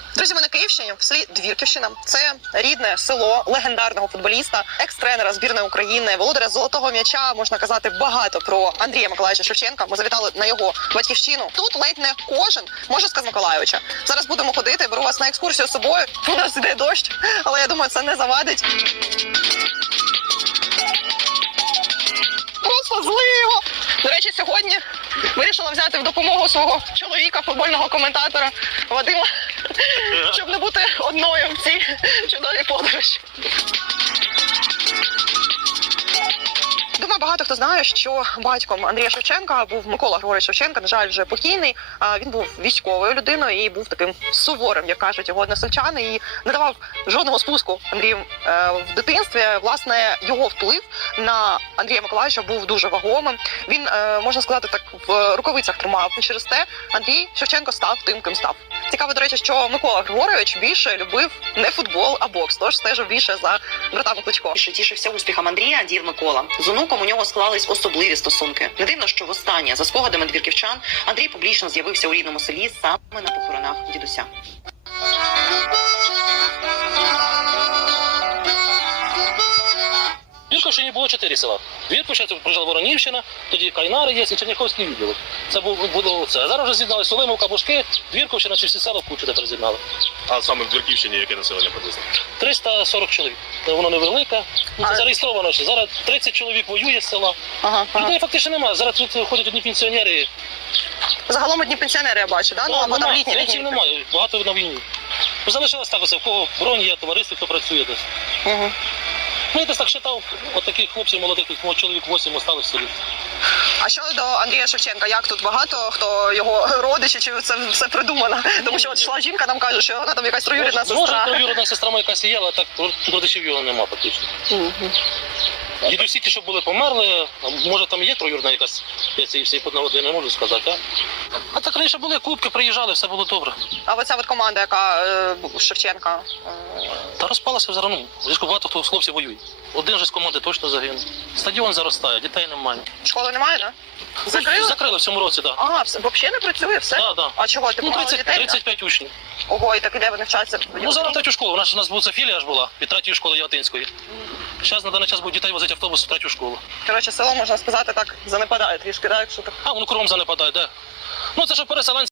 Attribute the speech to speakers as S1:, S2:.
S1: Друзі, ми на Київщині, в селі Двірківщина. Це рідне село легендарного футболіста, екс-тренера збірної України, володаря золотого м'яча. Можна казати багато про Андрія Миколайовича Шевченка. Ми завітали на його батьківщину. Тут ледь не кожен може сказати Миколайовича. Зараз будемо ходити, беру вас на екскурсію з собою. У нас іде дощ, але я думаю, це не завадить. Просто зливо! До речі, сьогодні вирішила взяти в допомогу свого чоловіка, футбольного коментатора Вадима, щоб не бути одною в цій чудовій подорожі. Думаю, багато хто знає, що батьком Андрія Шевченка був Микола Григорович Шевченка, на жаль, вже покійний. Він був військовою людиною і був таким суворим, як кажуть його односельчани, і не давав жодного спуску Андрію в дитинстві. Власне, його вплив на Андрія Миколайовича був дуже вагомим. Він, можна сказати, так в рукавицях тримав. І через те Андрій Шевченко став тим, ким став. Цікаво, до речі, що Микола Григорович більше любив не футбол, а бокс, тож стежив більше за братами Кличко.
S2: Тішився успіхом Андрія дід Микола. З онуком у нього склались особливі стосунки. Не дивно, що востаннє, за спогадами двірківчан, Андрій публічно з'явився у рідному селі саме на похоронах дідуся.
S3: В Двірківщині було 4 села. Двірківщина, це прижала Воронівщина, тоді Кайнари є і Черняховський відділок. Це було це. А зараз вже з'єднали Солимовка, Бушки, Двірківщина, чи всі села в кучу тепер з'єднали.
S4: А саме в Двірківщині яке населення приблизно?
S3: 340 чоловік. Воно невелике. Це зареєстровано ще. Зараз 30 чоловік воює з села. Людей фактично немає. Зараз тут ходять одні пенсіонери.
S1: Загалом одні пенсіонери я бачу, да? Ну, або там літні.
S3: Пенсій немає, багато на війні. Залишилось так оце, в кого бронь є, товариство, хто працює десь. Ну, я десь так читав, от таких хлопців молодих, чоловік 8 осталось в селі.
S1: А що до Андрія Шевченка? Як тут багато хто його родичі, чи це все придумано? Тому що от йшла жінка, нам каже, що вона там якась троюрідна
S3: Може,
S1: сестра.
S3: троюрідна сестра моя якась є, але так родичів його нема фактично. Дідусі ті, що були, померли, а може там є троюрідна якась, я цієї всієї поднаводи не можу сказати, а так раніше були кубки, приїжджали, все було добре.
S1: А оця от команда, яка Шевченка?
S3: Та розпалася вже, ну, зв'язку багато хто з хлопців воює. Один же з команди точно загинув. Стадіон заростає, дітей немає.
S1: Школи немає, да? Закрили?
S3: Закрили в цьому році, так. Да.
S1: Ага, взагалі не працює, все?
S3: Да, да.
S1: А чого, ти
S3: Ну,
S1: мало дітей?
S3: 35 учнів.
S1: Ого, і так і де вони вчаться?
S3: Ну, зараз третю школу. У нас була це філія ж була, від третьої школи Яготинської. Зараз на даний час будуть дітей возити автобус в третю школу.
S1: Коротше, село, можна сказати, так занепадає трішки, так? Якщо так.
S3: А, воно кругом занепадає, де? Ну, це що переселенці